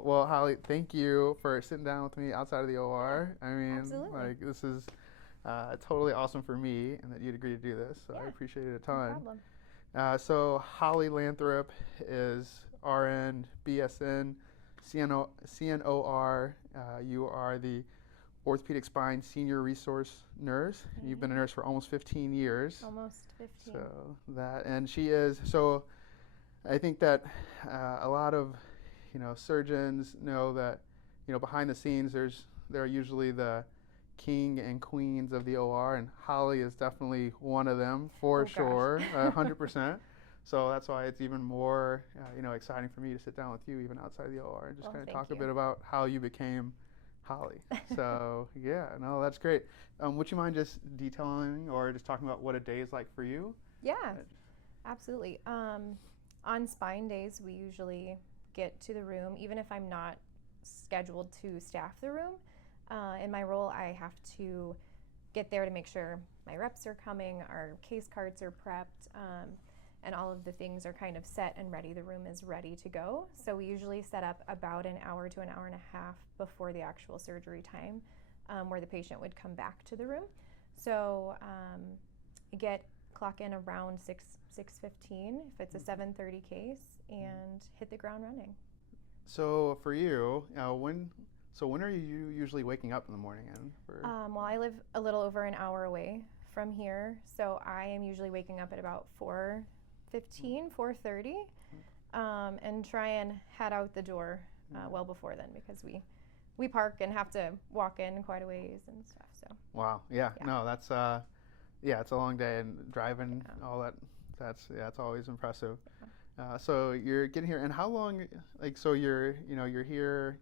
Well, Holly, thank you for sitting down with me outside of the OR. I mean, Absolutely. like, this is totally awesome for me and that you'd agree to do this, so I Yeah, appreciate it a no ton. problem. So, Holly Lanthrip is RN, BSN, CNOR. You are the Orthopedic Spine Senior Resource Nurse. You've been a Right. nurse for almost 15 years. Almost 15. So, and she is, so I think that a lot of surgeons know that behind the scenes there are usually the king and queens of the OR, and Holly is definitely one of them for Oh gosh. sure, 100%. So that's why it's even more exciting for me to sit down with you even outside of the OR and just Well, kind of thank talk a you. bit about how you became Holly. So yeah, no, that's great. Would you mind just detailing or just talking about what a day is like for you? Yeah, absolutely. On spine days, we usually get to the room, even if I'm not scheduled to staff the room. In my role, I have to get there to make sure my reps are coming, our case cards are prepped, and all of the things are kind of set and ready. The room is ready to go. So we usually set up about an hour to an hour and a half before the actual surgery time, where the patient would come back to the room. So get clock in around 6:15 if it's a 7:30 case, and hit the ground running. So for you, when are you usually waking up in the morning? And for Well, I live a little over an hour away from here, so I am usually waking up at about 4:15, 4:30, and try and head out the door well before then, because we park and have to walk in quite a ways and stuff. So wow, yeah, yeah, no, that's yeah, it's a long day and driving yeah. all that. That's always impressive. So you're getting here, and how long? Like, so you're here,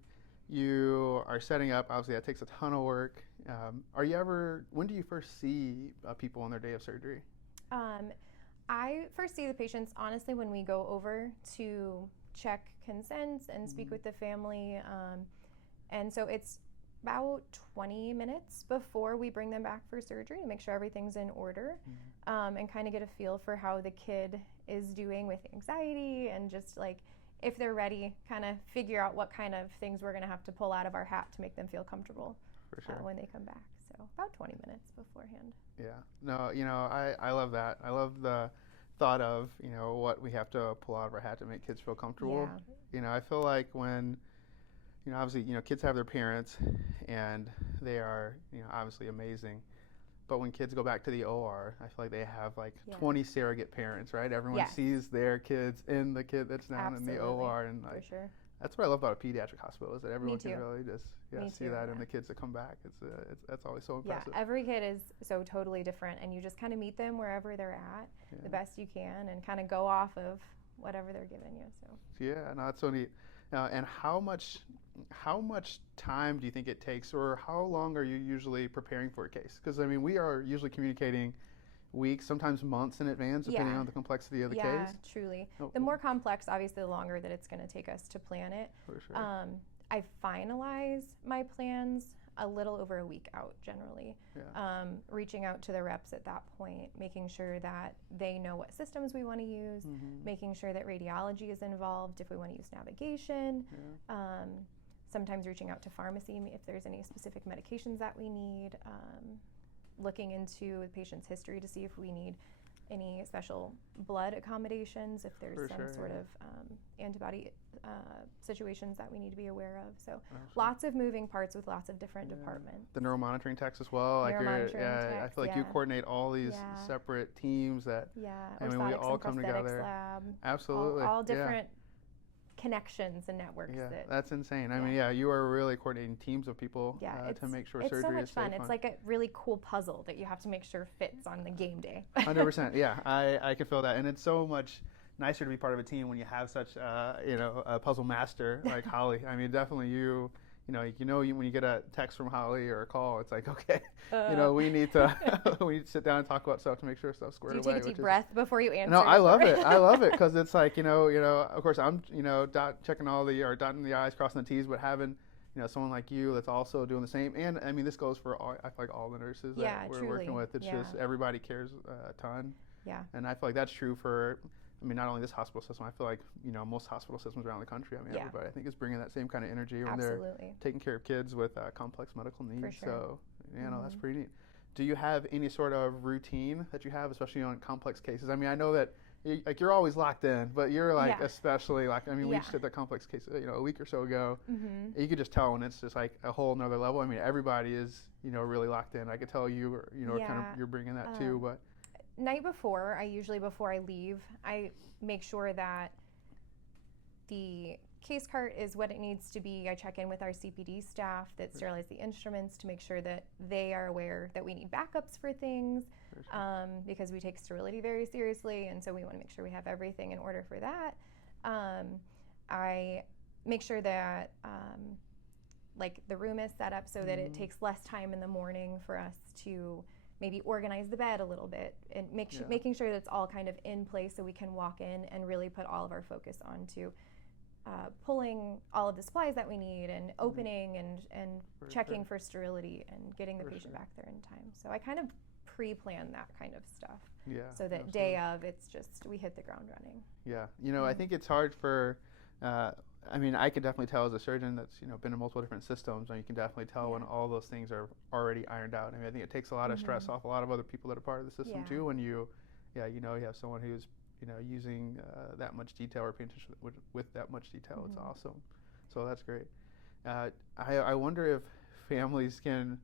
you are setting up. Obviously, that takes a ton of work. Are you ever? When do you first see people on their day of surgery? Um, I first see the patients honestly when we go over to check consents and speak with the family. And so it's about 20 minutes before we bring them back for surgery to make sure everything's in order, and kind of get a feel for how the kid is doing with anxiety, and just like if they're ready, kind of figure out what kind of things we're going to have to pull out of our hat to make them feel comfortable For sure. when they come back. So about 20 minutes beforehand. Yeah. No, I love that. I love the thought of, what we have to pull out of our hat to make kids feel comfortable. Yeah. I feel like when, obviously, kids have their parents and they are, obviously amazing. But when kids go back to the OR, I feel like they have like Yeah. 20 surrogate parents, right? Everyone Yes. sees their kids in the kid that's down in the Absolutely. OR, and For like sure. that's what I love about a pediatric hospital is that everyone can too. really just Me see too, that in yeah. the kids that come back. It's that's always so Yeah, impressive. every kid is so totally different, and you just kind of meet them wherever they're at Yeah. the best you can, and kind of go off of whatever they're giving you. So Yeah, no, that's so neat. And how much time do you think it takes, or how long are you usually preparing for a case? Because I mean, we are usually communicating weeks, sometimes months in advance, depending yeah, on the complexity of the yeah, case. truly. Oh, The more complex, obviously, the longer that it's going to take us to plan it. for sure. I finalize my plans a little over a week out generally. Yeah. Reaching out to the reps at that point, making sure that they know what systems we want to use, making sure that radiology is involved if we want to use navigation. Yeah. Sometimes reaching out to pharmacy if there's any specific medications that we need. Looking into the patient's history to see if we need any special blood accommodations, if there's For some sure, sort yeah. of antibody situations that we need to be aware of. So Absolutely. lots of moving parts with lots of different Yeah. departments. The neuromonitoring techs as well. Neuromonitoring I techs, feel like you yeah. coordinate all these Yeah. separate teams that, Yeah, I mean, we orthotics all and come prosthetics together. lab. Absolutely. All Yeah. different connections and networks. Yeah, that that's insane. I yeah. mean, yeah, you are really coordinating teams of people Yeah, to make sure it's surgery so much is fun. safe. It's like a really cool puzzle that you have to make sure fits on the game day. 100%. Yeah, I can feel that, and it's so much nicer to be part of a team when you have such a puzzle master like Holly. I mean, definitely when you get a text from Holly or a call, it's like, okay, we need to we need to sit down and talk about stuff to make sure stuff's squared Do you away. take a deep breath before you answer? No, I love it. I love it because it's like of course I'm checking all the or dotting the i's, crossing the t's, but having someone like you that's also doing the same. And I mean, this goes for all, I feel like all the nurses Yeah, that we're truly. working with. It's Yeah. just everybody cares a ton. Yeah. And I feel like that's true for I mean, not only this hospital system, I feel like, most hospital systems around the country, I mean, Yeah. everybody, I think, is bringing that same kind of energy when Absolutely. they're taking care of kids with complex medical needs. For sure. So, that's pretty neat. Do you have any sort of routine that you have, especially on complex cases? I mean, I know that you're always locked in, but you're like Yeah. especially like, I mean, we Yeah. just did that complex case, a week or so ago. Mm-hmm. You could just tell when it's just like a whole nother level. I mean, everybody is, really locked in. I could tell you, kind of you're bringing that too, but. Night before, before I leave, I make sure that the case cart is what it needs to be. I check in with our CPD staff that sterilize the instruments to make sure that they are aware that we need backups for things, because we take sterility very seriously, and so we want to make sure we have everything in order for that. I make sure that like the room is set up so that it takes less time in the morning for us to maybe organize the bed a little bit, and making sure that it's all kind of in place so we can walk in and really put all of our focus onto pulling all of the supplies that we need and opening and checking for sterility and getting the patient back there in time. So I kind of pre-plan that kind of stuff. Yeah. So that day of, it's just we hit the ground running. Yeah. I think it's hard for, I mean, I can definitely tell as a surgeon that's, been in multiple different systems, and you can definitely tell when all those things are already ironed out. I mean, I think it takes a lot of stress off a lot of other people that are part of the system too, when you have someone who's, using that much detail or paying attention with that much detail. It's awesome. So that's great. I wonder if families can,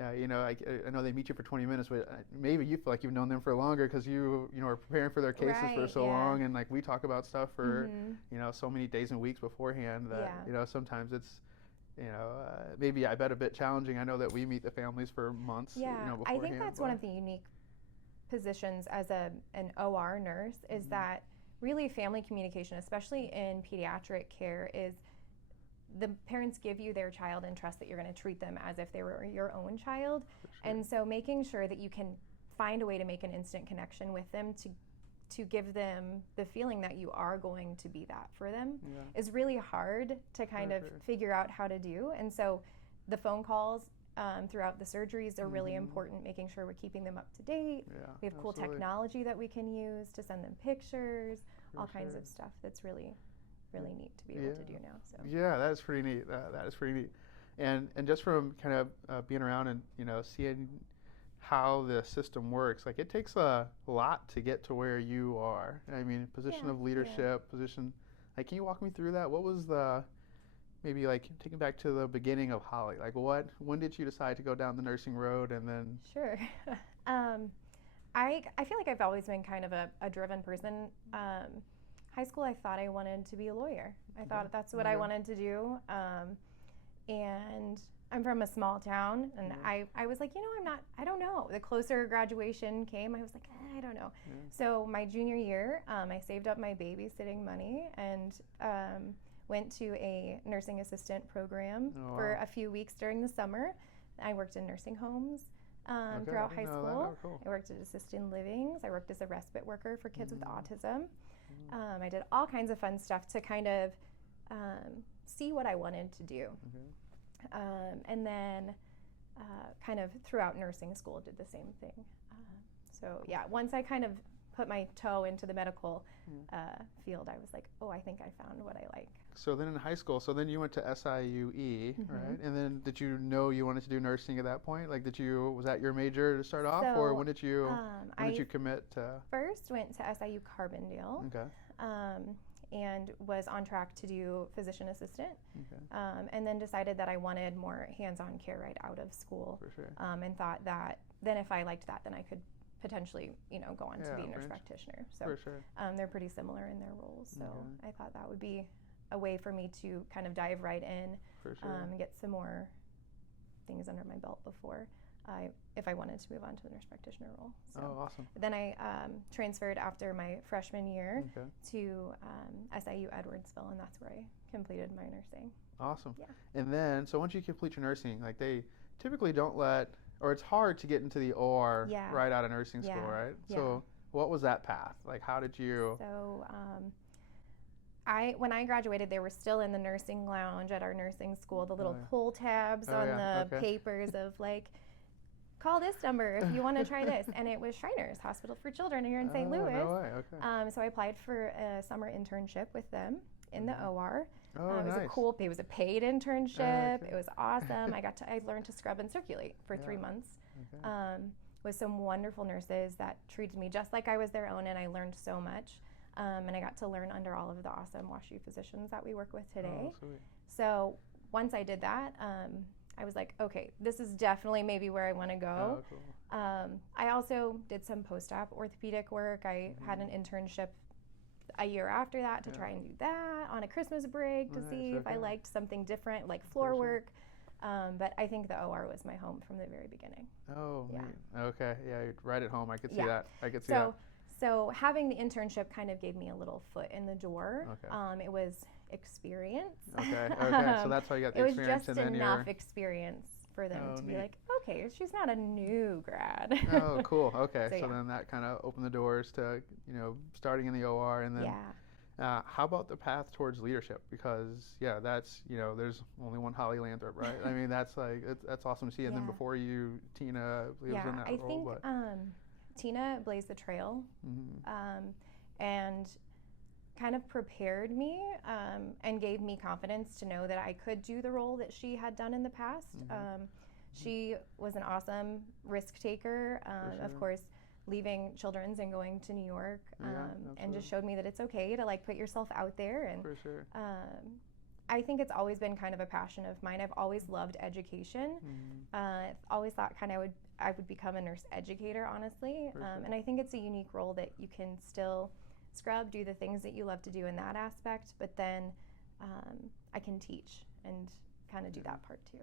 I know they meet you for 20 minutes, but maybe you feel like you've known them for longer because you are preparing for their cases for so long, and like we talk about stuff for so many days and weeks beforehand that sometimes it's maybe I bet a bit challenging. I know that we meet the families for months. Beforehand. I think that's one of the unique positions as an OR nurse is that really family communication, especially in pediatric care, is the parents give you their child and trust that you're going to treat them as if they were your own child. And so making sure that you can find a way to make an instant connection with them to give them the feeling that you are going to be that for them is really hard to kind of figure out how to do. And so the phone calls throughout the surgeries are really important, making sure we're keeping them up to date. We have cool technology that we can use to send them pictures, all kinds of stuff that's really neat to be able to do now. So that is pretty neat. That is pretty neat. And just from kind of being around and seeing how the system works, like it takes a lot to get to where you are. I mean, position of leadership, position. Like, can you walk me through that? What was the maybe like taking back to the beginning of Holly? Like, when did you decide to go down the nursing road, and then? Sure. I feel like I've always been kind of a driven person. High school, I thought I wanted to be a lawyer. I thought that's what I wanted to do. And I'm from a small town, and I was like, I don't know. The closer graduation came, I was like, I don't know. So my junior year, I saved up my babysitting money and went to a nursing assistant program for a few weeks during the summer. I worked in nursing homes throughout high school. Cool. I worked at assisted livings. I worked as a respite worker for kids with autism. I did all kinds of fun stuff to kind of see what I wanted to do. And then kind of throughout nursing school did the same thing. Once I kind of put my toe into the medical field, I was like, oh, I think I found what I like. So then in high school, you went to SIUE, right? And then did you know you wanted to do nursing at that point? Like, was that your major to start off, or when did you commit to? First went to SIU Carbondale. And was on track to do physician assistant, and then decided that I wanted more hands-on care right out of school, and thought that then if I liked that, then I could potentially, go on to be a nurse practitioner. So they're pretty similar in their roles. So I thought that would be a way for me to kind of dive right in and get some more things under my belt before if I wanted to move on to the nurse practitioner role. So awesome. Then I transferred after my freshman year to SIU Edwardsville, and that's where I completed my nursing. Awesome. Yeah. And then, so once you complete your nursing, like they typically don't or it's hard to get into the OR right out of nursing school, right? So what was that path? Like, how did you? So when I graduated, they were still in the nursing lounge at our nursing school, the little pull tabs on the papers of like, call this number if you want to try this. And it was Shriners Hospital for Children here in St. Oh, Louis. no way. Okay. So I applied for a summer internship with them in the OR. Oh, it was nice. it was a paid internship. Okay. It was awesome. I learned to scrub and circulate for 3 months. Okay. With some wonderful nurses that treated me just like I was their own, and I learned so much. And I got to learn under all of the awesome WashU physicians that we work with today. Oh, sweet. So once I did that, I was like, okay, this is definitely maybe where I want to go. Oh, cool. I also did some post-op orthopedic work. I had an internship a year after that to try and do that on a Christmas break to see if I liked something different, like floor work. But I think the OR was my home from the very beginning. Oh, Yeah. neat. Okay. Yeah, you're right at home. I could see Yeah. that. I could see that. So having the internship kind of gave me a little foot in the door. Okay. It was experience. Okay. Okay. So that's how you got the It was experience, just and then enough experience for them Oh, to be neat. like, okay, she's not a new grad. Oh, cool. Okay. So, So yeah. then that kind of opened the doors to, starting in the OR, and then Yeah. how about the path towards leadership? Because that's there's only one Holly Lanthrip, right? I mean, that's like that's awesome to see. And then Yeah. before you, Tina was in that I role. think But Tina blazed the trail mhm. and kind of prepared me and gave me confidence to know that I could do the role that she had done in the past. She was an awesome risk taker, of sure. course, leaving Children's and going to New York, Yeah, and just absolutely. showed me that it's okay to like put yourself out there. And For sure. I think it's always been kind of a passion of mine. I've always loved education. I've always thought I would become a nurse educator, honestly. For sure. And I think it's a unique role that you can still scrub, do the things that you love to do in that aspect, but then I can teach and kind of do that part too.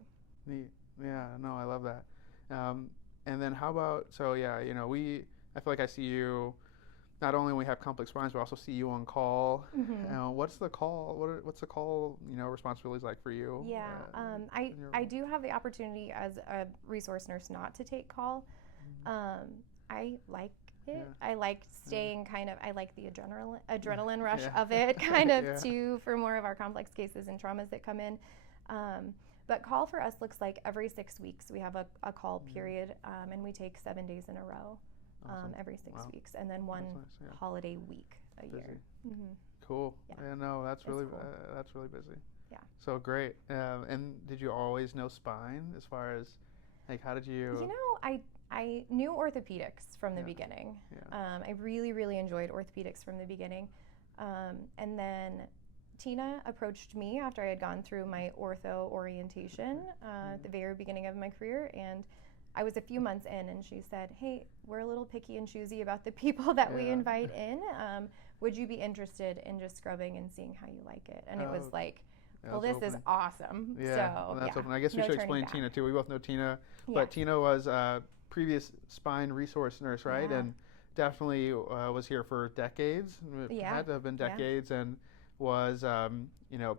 Neat. Yeah. No, I love that. And then how about I feel like I see you. Not only when we have complex spines, but also see you on call. What's the call? What's the call? Responsibilities like for you? Yeah, I do have the opportunity as a resource nurse not to take call. I like it. Yeah. I like staying I like the adrenaline rush of it kind of too, for more of our complex cases and traumas that come in. But call for us looks like every 6 weeks we have a call period, and we take 7 days in a row. Awesome. Every 6 Wow. weeks, and then one Nice, yeah. holiday week a Busy. year. Cool. Yeah. No, that's It's really cool. that's really busy. Yeah. So great. And did you always know spine? As far as like, how did you? I knew orthopedics from the Yeah. beginning. Yeah. I really, really enjoyed orthopedics from the beginning. And then Tina approached me after I had gone through my ortho orientation at the very beginning of my career, and I was a few months in, and she said, hey, we're a little picky and choosy about the people that we Yeah. invite in. Would you be interested in just scrubbing and seeing how you like it? And it was like, well, this is awesome. Yeah, So, well, that's yeah, open. I guess we no should turning explain back. Tina too. We both know Tina, Yeah. but Tina was a previous spine resource nurse, right? Yeah. And definitely was here for decades. It Yeah. had to have been Yeah. decades, and was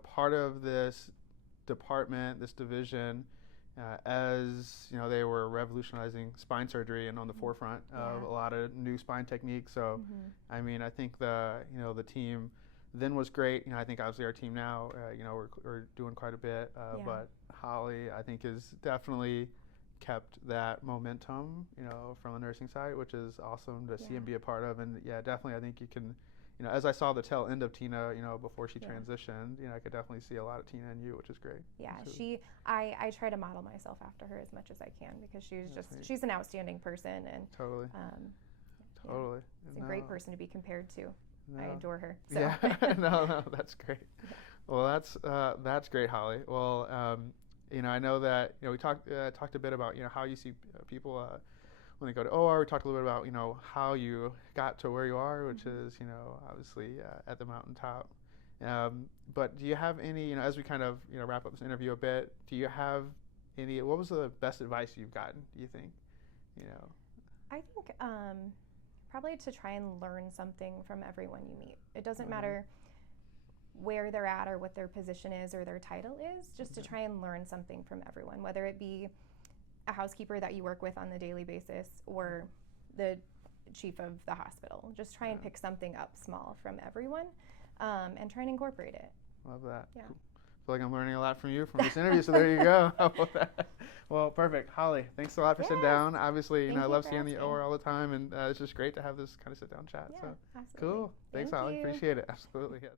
part of this department, this division, as they were revolutionizing spine surgery and on the forefront of Yeah. a lot of new spine techniques. So, I mean, I think the team then was great. I think obviously our team now, we're doing quite a bit. Yeah. But Holly, I think, has definitely kept that momentum, from the nursing side, which is awesome to see Yeah. and be a part of. And yeah, definitely, I think you can. As I saw the tail end of Tina, before she Yeah. transitioned, I could definitely see a lot of Tina in you, which is great. Yeah, So- I try to model myself after her as much as I can, because That's neat. she's an outstanding person, and Totally. yeah, Totally. it's a great person to be compared to. No. I adore her. So. Yeah. No, that's great. Well, that's great, Holly. Well, I know that we talked a bit about how you see people when they go to OR. We talked a little bit about how you got to where you are, which is obviously at the mountaintop. But do you have any as we kind of wrap up this interview a bit? Do you have any? What was the best advice you've gotten? Do you think? I think probably to try and learn something from everyone you meet. It doesn't Mhm. matter where they're at or what their position is or their title is, just to Okay. try and learn something from everyone, whether it be a housekeeper that you work with on the daily basis or the chief of the hospital. Just try and Yeah. pick something up small from everyone, and try and incorporate it. Love that. Yeah. Cool. feel like I'm learning a lot from you from this interview, so there you go. How about that? Well, perfect. Holly, thanks a lot for sitting Yes. down. Obviously, Thank I you love for seeing the asking. OR all the time, and it's just great to have this kind of sit-down chat. Yeah, So absolutely. cool. Thanks, Thank Holly. you. Appreciate it. Absolutely. Yeah.